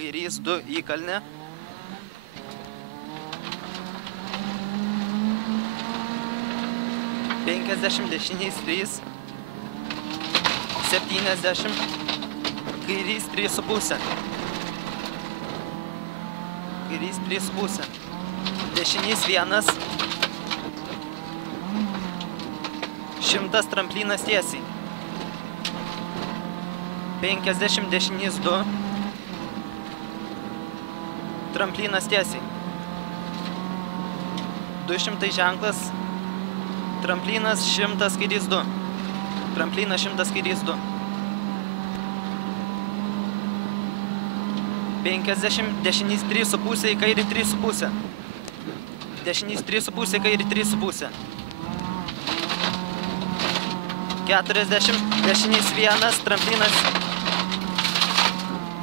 kairys 2 įkalnė. Dešinys 3, 70, kairys 3,5, kairys 3,5, dešinys 1, 100 tramplinas tiesiai, 50 dešinys 2, tramplinas tiesiai, 200 ženklas, tramplinas 100 kairys 2. Tramplinas 100 kairys 2. 50 dešinys 3,5 kairį 3,5. Dešinys 3,5 kairį 3,5. 40 dešinys 1 tramplinas.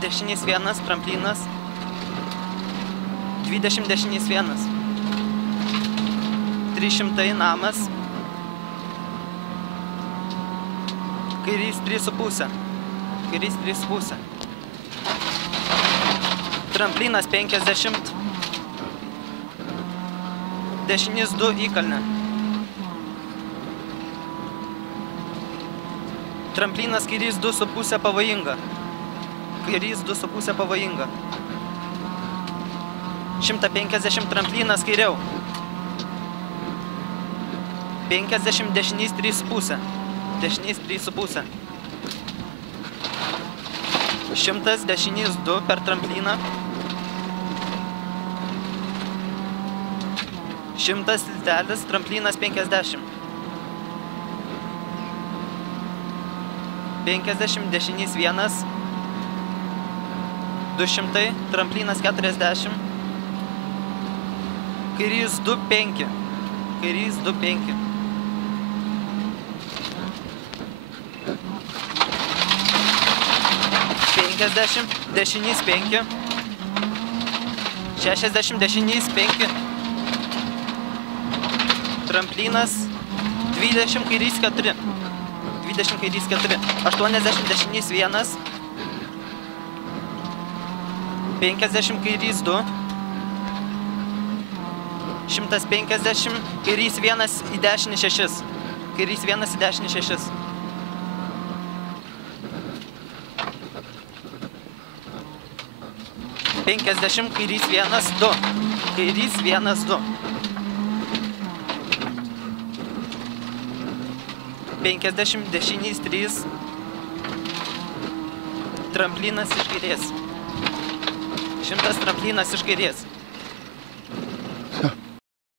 Dešinys 1 tramplinas. 20 dešinys 1. 300 namas. Kairys 3,5. Kairys 3,5. Tramplinas 50. Dešinys 2 įkalnė. Tramplinas kairys 2,5 pavojinga. Kairys 2,5 pavojinga. 150 tramplinas kairiau. 50 dešinys 3,5. Dešinys 3,5. 100 dešinys 2 per trampliną. 100 tiltelis, tramplinas 50. 50 dešinys 1. 200, tramplinas 40. Kairys 2,5. Kairys 2,5. 50 dešinys 5. 60 dešinys 5. Tramplinas 20 kairys 4. 20 kairys 4. 80 dešinys 1. 50 kairys 2. 150 kairys 1 į dešinį 6. Kairys 1 į dešinį 6. 50 kairys 1, 2. Kairys 1, 2. 50 dešinys 3. Tramplinas iš kairės. 100 tramplinas iš kairės.